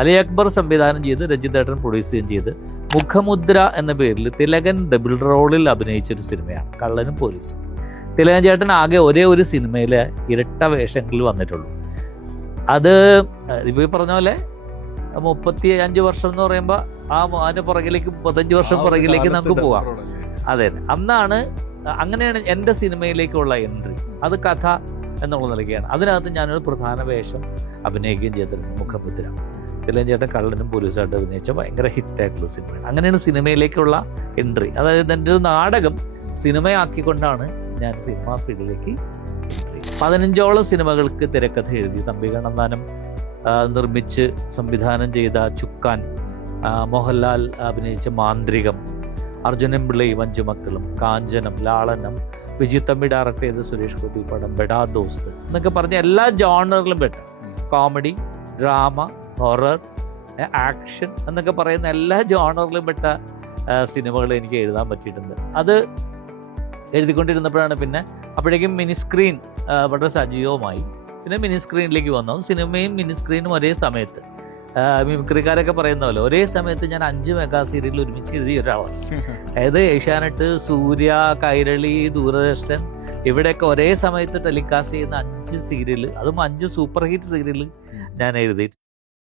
അലി അക്ബർ സംവിധാനം ചെയ്ത് രഞ്ജിത്തേട്ടൻ പ്രൊഡ്യൂസ് ചെയ്ത് മുഖമുദ്ര എന്ന പേരിൽ തിലകൻ ഡബിൾ റോളിൽ അഭിനയിച്ചൊരു സിനിമയാണ് കള്ളനും പോലീസും. തിലകൻ ചേട്ടൻ ആകെ ഒരേ ഒരു സിനിമയിൽ ഇരട്ട വേഷങ്ങളിൽ വന്നിട്ടുള്ളൂ. അത് ഇപ്പോൾ പറഞ്ഞ പോലെ 35 വർഷം എന്ന് പറയുമ്പോൾ അതിൻ്റെ പുറകിലേക്ക് 35 വർഷം പുറകിലേക്ക് നമുക്ക് പോവാം. അതെ, അന്നാണ് അങ്ങനെയാണ് എൻ്റെ സിനിമയിലേക്കുള്ള എൻട്രി. അത് കഥ എന്നുള്ള നിലയ്ക്കാണ്. അതിനകത്ത് ഞാനൊരു പ്രധാന വേഷം അഭിനയിക്കുകയും ചെയ്തിട്ടുണ്ട്, മുഖമുദ്ര. തിലകൻ ചേട്ടൻ കള്ളനും പോലീസായിട്ട് അഭിനയിച്ച ഭയങ്കര ഹിറ്റായിട്ടുള്ള സിനിമയാണ്. അങ്ങനെയാണ് സിനിമയിലേക്കുള്ള എൻട്രി. അതായത് എൻ്റെ ഒരു നാടകം സിനിമയാക്കിക്കൊണ്ടാണ് ഞാൻ സിനിമാ ഫീൽഡിലേക്ക് എൻട്രി. 15ഓളം സിനിമകൾക്ക് തിരക്കഥ എഴുതി. തമ്പി കണ്ണന്താനം നിർമ്മിച്ച് സംവിധാനം ചെയ്ത ചുക്കാൻ, മോഹൻലാൽ അഭിനയിച്ച മാന്ത്രികം, അർജുനൻ പിള്ളയും 5 മക്കളും, കാഞ്ചനം, ലാളനം, വിജിത്തമ്പി ഡയറക്റ്റ് ചെയ്ത സുരേഷ് ഗോപി പടം, ബെഡാ ദോസ്ത് എന്നൊക്കെ പറഞ്ഞ എല്ലാ ജോണറിലും പെട്ട കോമഡി, ഡ്രാമ, ഹൊറർ, ആക്ഷൻ എന്നൊക്കെ പറയുന്ന എല്ലാ ജോണറിലും പെട്ട സിനിമകൾ എനിക്ക് എഴുതാൻ പറ്റിയിട്ടുണ്ട്. അത് എഴുതിക്കൊണ്ടിരുന്നപ്പോഴാണ് പിന്നെ അപ്പോഴേക്കും മിനി സ്ക്രീൻ വളരെ സജീവമായി. പിന്നെ മിനി സ്ക്രീനിലേക്ക് വന്നു. സിനിമയും മിനി സ്ക്രീനും ഒരേ സമയത്ത്, മിമിക്രിക്കാരൊക്കെ പറയുന്ന പോലെ ഒരേ സമയത്ത് ഞാൻ 5 മെഗാ സീരിയൽ ഒരുമിച്ച് എഴുതിയ ഒരാളാണ്. അതായത് ഏഷ്യാനെറ്റ്, സൂര്യ, കൈരളി, ദൂരദർശൻ ഇവിടെയൊക്കെ ഒരേ സമയത്ത് ടെലികാസ്റ്റ് ചെയ്യുന്ന 5 സീരിയൽ, അതും 5 സൂപ്പർ ഹിറ്റ് സീരിയൽ ഞാൻ എഴുതി.